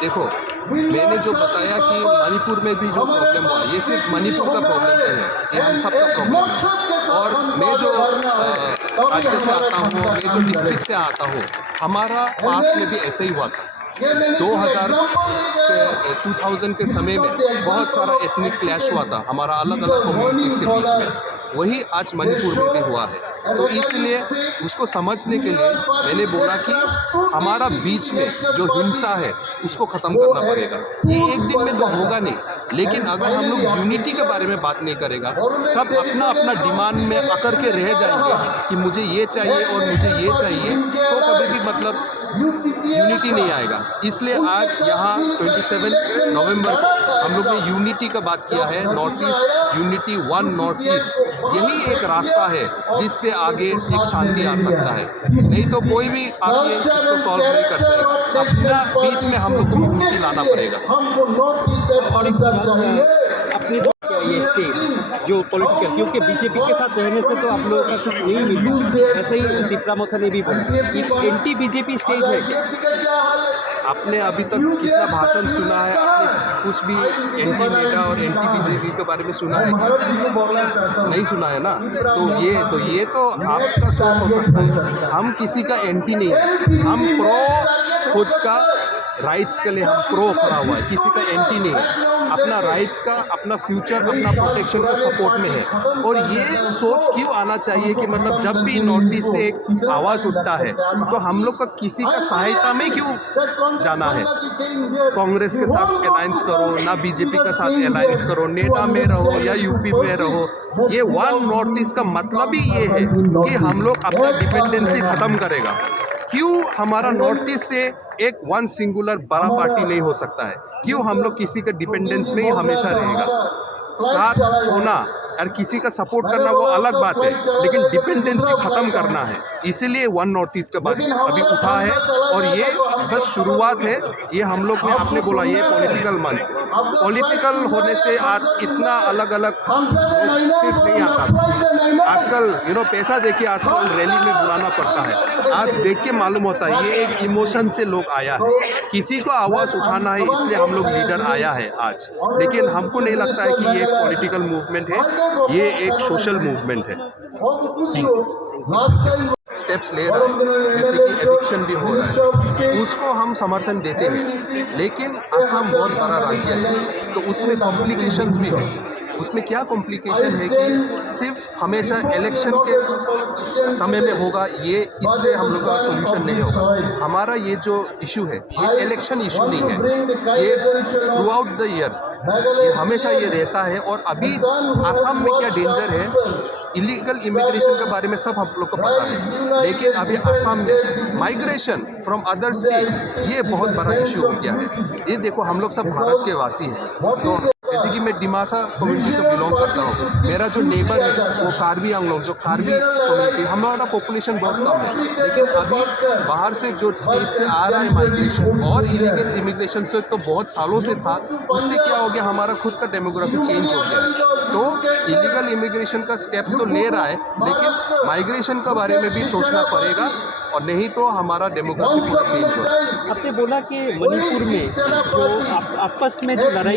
देखो, मैंने जो बताया कि मणिपुर में भी जो प्रॉब्लम हुआ, ये सिर्फ मणिपुर का प्रॉब्लम नहीं है, ये हम सबका प्रॉब्लम है। और मैं जो राज्य से आता हूँ, मैं जो डिस्ट्रिक्ट से आता हूँ, हमारा पास्ट में भी ऐसे ही हुआ था। 2000 के समय में बहुत सारा एथनिक क्लैश हुआ था हमारा अलग अलग कम्युनिटीज़ के बीच में, वही आज मणिपुर में भी हुआ है। तो इसलिए उसको समझने के लिए मैंने बोला कि हमारा बीच में जो हिंसा है उसको ख़त्म करना पड़ेगा। ये एक दिन में तो होगा नहीं, लेकिन अगर हम लोग यूनिटी के बारे में बात नहीं करेगा, सब अपना अपना डिमांड में अकर के रह जाएंगे कि मुझे ये चाहिए और मुझे ये चाहिए, तो कभी भी मतलब यूनिटी नहीं आएगा। इसलिए आज यहाँ 27 नवंबर को हम लोग ने यूनिटी का बात किया है, north east unity, one north east, यही एक रास्ता है जिससे आगे एक शांति आ सकता है। नहीं तो कोई भी आगे इसको सॉल्व नहीं कर सकेगा, अपना बीच में हम लोग को यूनिटी लाना पड़ेगा। और एक अपनी ये स्टेट जो पॉलिटिकल, क्योंकि बीजेपी के साथ रहने से तो आप लोगों का कुछ नहीं मिलता, ऐसे ही दीप्रामोथा ने भी बोला एंटी बीजेपी स्टेट है क्या? आपने अभी तक कितना भाषण सुना है? आपने कुछ भी एंटी नेता और एंटी बीजेपी के बारे में सुना है क्या? नहीं सुना है ना। तो ये तो आपका सोच हो सकता है, हम किसी का एंटी नहीं है, हम प्रो खुद का राइट्स के लिए हम प्रो खड़ा हुआ है, किसी का एंटी नहीं है, अपना राइट्स का, अपना फ्यूचर, अपना प्रोटेक्शन का सपोर्ट में है। और ये सोच क्यों आना चाहिए कि मतलब जब भी नॉर्थ ईस्ट से एक आवाज़ उठता है तो हम लोग का किसी का सहायता में क्यों जाना है? कांग्रेस के साथ अलायंस करो, ना बीजेपी के साथ अलायंस करो, नेता में रहो या यूपी में रहो, ये वन नॉर्थ ईस्ट का मतलब ही ये है कि हम लोग अपना डिपेंडेंसी ख़त्म करेगा। क्यों हमारा नॉर्थ ईस्ट से एक वन सिंगुलर बड़ा पार्टी नहीं हो सकता है? क्यों हम लोग किसी के डिपेंडेंस में ही हमेशा रहेगा? साथ होना और किसी का सपोर्ट करना वो अलग बात है, लेकिन डिपेंडेंसी ख़त्म करना है। इसीलिए वन नॉर्थ ईस्ट का बात अभी उठा है और ये बस शुरुआत है। ये हम लोग ने, आपने बोला ये पॉलिटिकल मंच है, पॉलिटिकल होने से आज इतना अलग अलग सिर्फ नहीं आता था। आजकल पैसा देखिए आजकल रैली में बुलाना पड़ता है, आज देख के मालूम होता है ये एक इमोशन से लोग आया है, किसी को आवाज़ उठाना है, इसलिए हम लोग लीडर आया है आज। लेकिन हमको नहीं लगता है कि ये एक पॉलिटिकल मूवमेंट है, ये एक सोशल मूवमेंट है। स्टेप्स ले रहा है, जैसे कि एविक्शन भी हो रहा है, उसको हम समर्थन देते हैं। लेकिन असम बहुत बड़ा राज्य है, तो उसमें कॉम्प्लिकेशंस भी है। उसमें क्या कॉम्प्लिकेशन है कि सिर्फ हमेशा इलेक्शन के समय में होगा, ये इससे हम लोग का सोल्यूशन नहीं होगा। हमारा ये जो इशू है ये इलेक्शन इशू नहीं है, ये थ्रू आउट द ईयर ये हमेशा ये रहता है। और अभी असम में क्या डेंजर है, इलीगल इमिग्रेशन के बारे में सब हम लोग को पता है, लेकिन अभी असम में माइग्रेशन फ्रॉम अदर स्टेट्स ये बहुत बड़ा इशू हो गया है। ये देखो, हम लोग सब भारत के वासी हैं, तो जैसे कि मैं डिमासा कम्युनिटी को बिलोंग करता हूँ, मेरा जो नेबर है वो कार्बी आंगलोंग, जो कार्बी कम्युनिटी, हमारा पॉपुलेशन बहुत कम है, लेकिन अभी बाहर से जो स्टेट से आ रहा है माइग्रेशन और इलीगल इमिग्रेशन से तो बहुत सालों से था, उससे क्या हो गया, हमारा खुद का डेमोग्राफी चेंज हो गया है। तो इलीगल इमिग्रेशन का स्टेप्स तो ले रहा है, लेकिन माइग्रेशन के बारे में भी सोचना पड़ेगा, और नहीं तो हमारा डेमोग्राफी पूरा चेंज हो रहा है। आपने बोला कि मणिपुर में जो आपस में जो लड़ाई